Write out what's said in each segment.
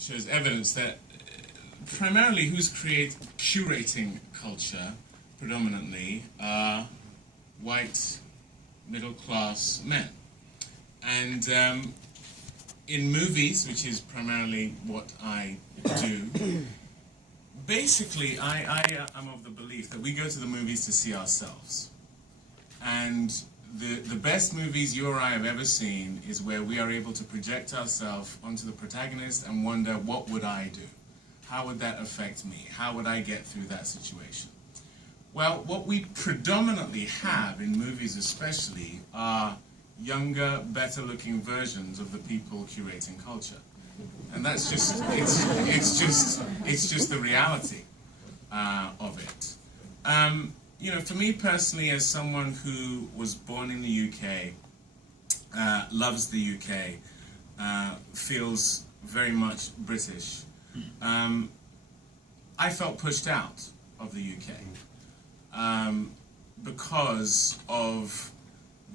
shows evidence that primarily who's curating culture predominantly are white middle-class men. And in movies, which is primarily what I do, basically I am of the belief that we go to the movies to see ourselves. And the best movies you or I have ever seen is where we are able to project ourselves onto the protagonist and wonder, what would I do? How would that affect me? How would I get through that situation? Well, what we predominantly have in movies especially are younger, better-looking versions of the people curating culture. And that's just, it's just the reality of it. You know, for me personally, as someone who was born in the UK, loves the UK, feels very much British, I felt pushed out of the UK because of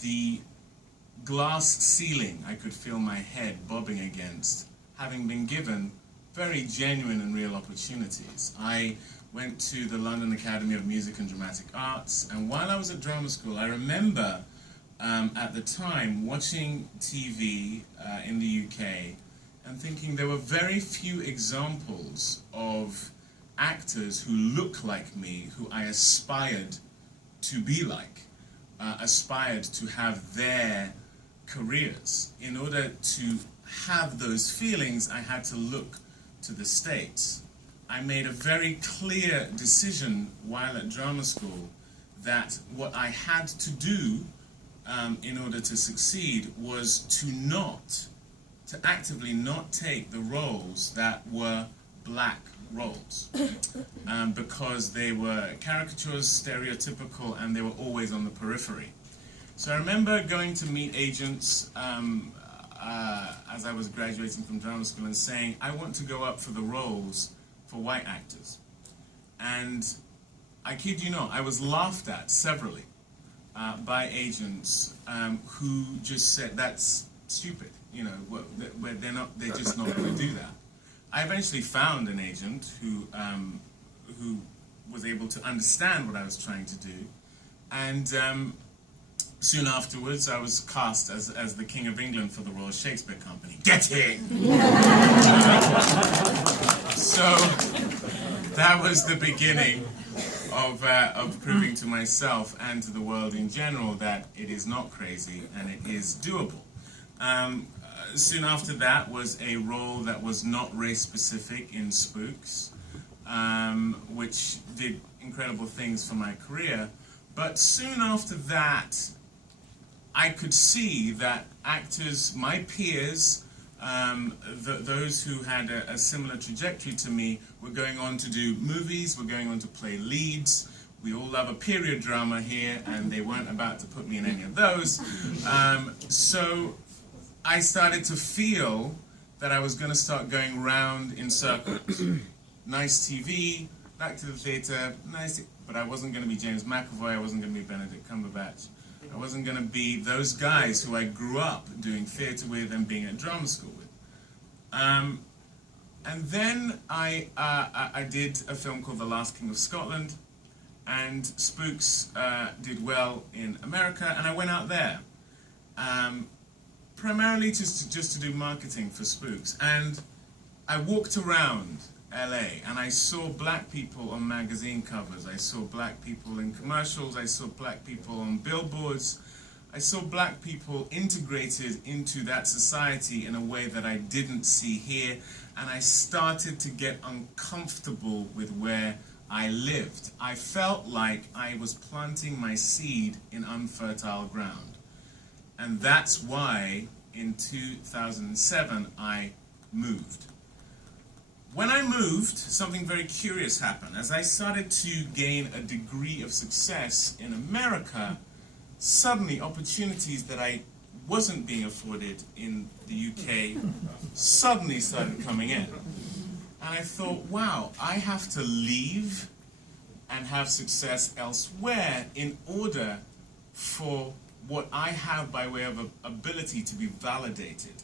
the glass ceiling I could feel my head bobbing against, having been given very genuine and real opportunities. I went to the London Academy of Music and Dramatic Arts, and while I was at drama school, I remember at the time watching TV in the UK and thinking there were very few examples of actors who look like me, who I aspired to be like, aspired to have their careers. In order to have those feelings, I had to look to the States. I made a very clear decision while at drama school that what I had to do in order to succeed was to actively not take the roles that were black roles because they were caricatures, stereotypical, and they were always on the periphery. So I remember going to meet agents as I was graduating from drama school and saying, I want to go up for the roles for white actors. And I kid you not, I was laughed at severally by agents who just said, that's stupid, you know, they're just not going to do that. I eventually found an agent who was able to understand what I was trying to do, and soon afterwards I was cast as the King of England for the Royal Shakespeare Company. Get in! So that was the beginning of proving to myself and to the world in general that it is not crazy and it is doable. Soon after that was a role that was not race-specific in Spooks, which did incredible things for my career. But soon after that, I could see that actors, my peers, those who had a similar trajectory to me, were going on to do movies, were going on to play leads. We all love a period drama here, and they weren't about to put me in any of those. So I started to feel that I was going to start going round in circles. Nice TV, back to the theatre, nice, but I wasn't going to be James McAvoy, I wasn't going to be Benedict Cumberbatch. I wasn't going to be those guys who I grew up doing theatre with and being at drama school with. And then I did a film called The Last King of Scotland, and Spooks did well in America, and I went out there. Primarily just to do marketing for Spooks, and I walked around LA and I saw black people on magazine covers, I saw black people in commercials, I saw black people on billboards, I saw black people integrated into that society in a way that I didn't see here, and I started to get uncomfortable with where I lived. I felt like I was planting my seed in unfertile ground. And that's why, in 2007, I moved. When I moved, something very curious happened. As I started to gain a degree of success in America, suddenly opportunities that I wasn't being afforded in the UK suddenly started coming in. And I thought, wow, I have to leave and have success elsewhere in order for what I have by way of ability to be validated.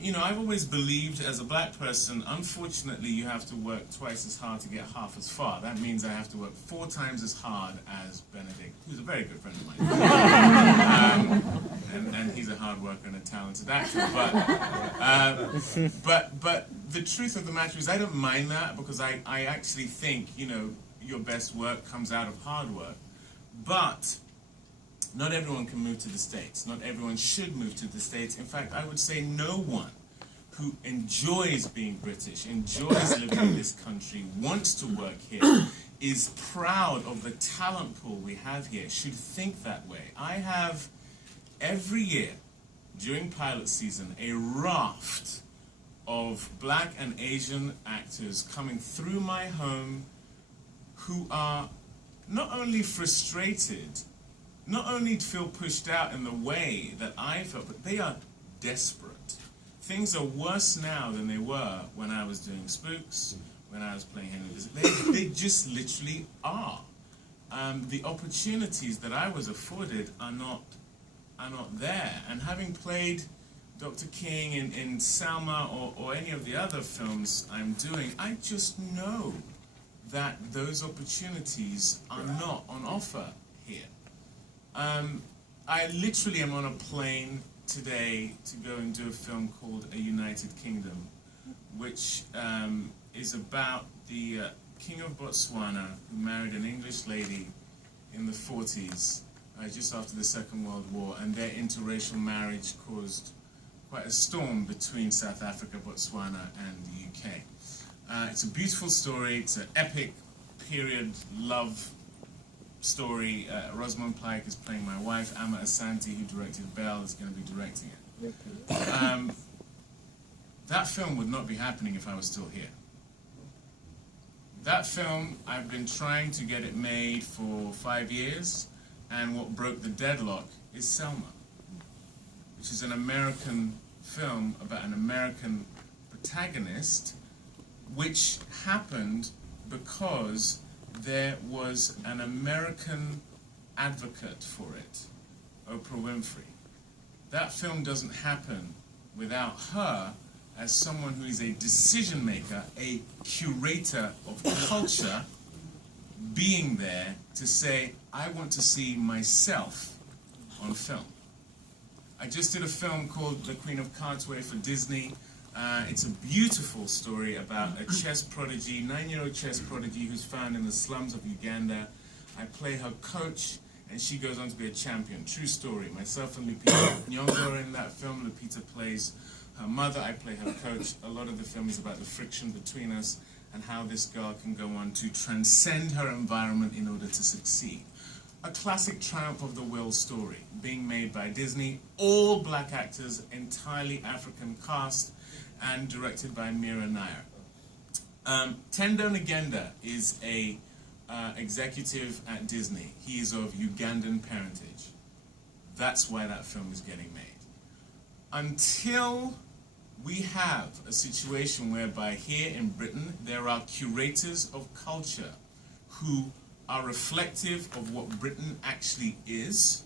You know, I've always believed as a black person, unfortunately, you have to work twice as hard to get half as far. That means I have to work 4 times as hard as Benedict, who's a very good friend of mine. And he's a hard worker and a talented actor. But the truth of the matter is I don't mind that, because I actually think, you know, your best work comes out of hard work. But not everyone can move to the States. Not everyone should move to the States. In fact, I would say no one who enjoys being British, enjoys living in this country, wants to work here, is proud of the talent pool we have here, should think that way. I have, every year, during pilot season, a raft of black and Asian actors coming through my home who are not only frustrated, not only feel pushed out in the way that I felt, but they are desperate. Things are worse now than they were when I was doing Spooks, when I was playing Henry. They just literally are. The opportunities that I was afforded are not there. And having played Dr. King in Selma or any of the other films I'm doing, I just know that those opportunities are not on offer here. I literally am on a plane today to go and do a film called A United Kingdom, which is about the King of Botswana, who married an English lady in the 40s, just after the Second World War, and their interracial marriage caused quite a storm between South Africa, Botswana, and the UK. It's a beautiful story. It's an epic period love story. Rosamund Pike is playing my wife. Amma Asante, who directed Belle, is going to be directing it. That film would not be happening if I was still here. That film, I've been trying to get it made for 5 years, and what broke the deadlock is Selma, which is an American film about an American protagonist, which happened because there was an American advocate for it, Oprah Winfrey. That film doesn't happen without her as someone who is a decision maker, a curator of culture, being there to say, I want to see myself on film. I just did a film called The Queen of Cardsway for Disney. It's a beautiful story about a chess prodigy, 9-year-old chess prodigy who's found in the slums of Uganda. I play her coach, and she goes on to be a champion. True story. Myself and Lupita Nyong'o are in that film. Lupita plays her mother. I play her coach. A lot of the film is about the friction between us and how this girl can go on to transcend her environment in order to succeed. A classic triumph of the will story, being made by Disney, all black actors, entirely African cast, and directed by Mira Nair. Tendo Ngenda is a executive at Disney. He is of Ugandan parentage. That's why that film is getting made. Until we have a situation whereby here in Britain there are curators of culture who are reflective of what Britain actually is,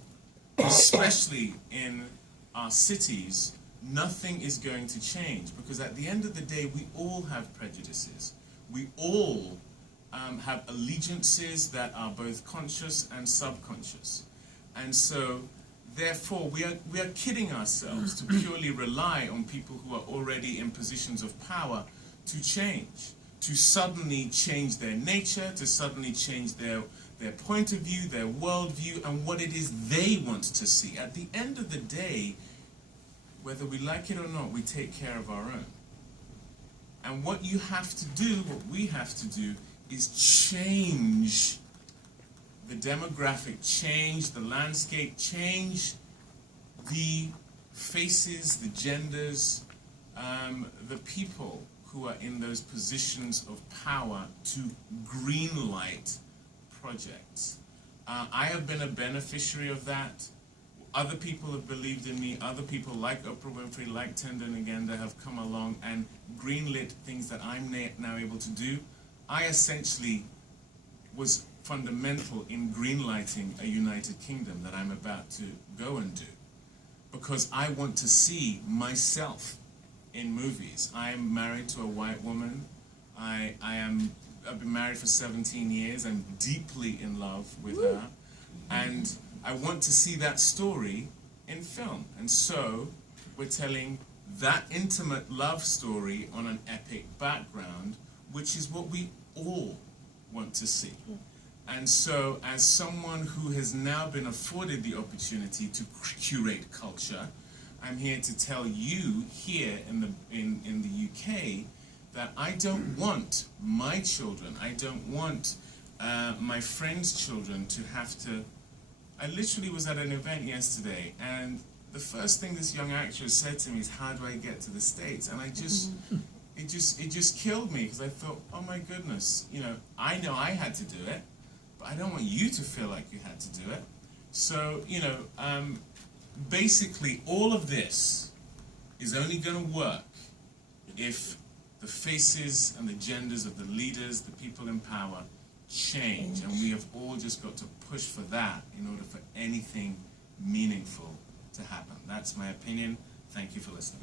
especially in our cities, nothing is going to change, because at the end of the day we all have prejudices. We all have allegiances that are both conscious and subconscious. And so therefore we are kidding ourselves to purely rely on people who are already in positions of power to change, to suddenly change their nature, to suddenly change their point of view, their worldview, and what it is they want to see. At the end of the day, whether we like it or not, we take care of our own. And what you have to do, what we have to do, is change the demographic, change the landscape, change the faces, the genders, the people who are in those positions of power to greenlight projects. I have been a beneficiary of that. Other people have believed in me. Other people like Oprah Winfrey, like Tendo Ngenda have come along and greenlit things that I'm now able to do. I essentially was fundamental in greenlighting A United Kingdom that I'm about to go and do, because I want to see myself in movies. I'm married to a white woman. I've been married for 17 years. I'm deeply in love with her. And I want to see that story in film. And so we're telling that intimate love story on an epic background, which is what we all want to see. And so as someone who has now been afforded the opportunity to curate culture, I'm here to tell you here in the UK that I don't want my children, I don't want my friends' children to have to... I literally was at an event yesterday, and the first thing this young actress said to me is, how do I get to the States? And it just killed me, because I thought, oh my goodness, you know I had to do it, but I don't want you to feel like you had to do it. So, you know, basically all of this is only going to work if the faces and the genders of the leaders, the people in power, change. And we have all just got to push for that in order for anything meaningful to happen. That's my opinion. Thank you for listening.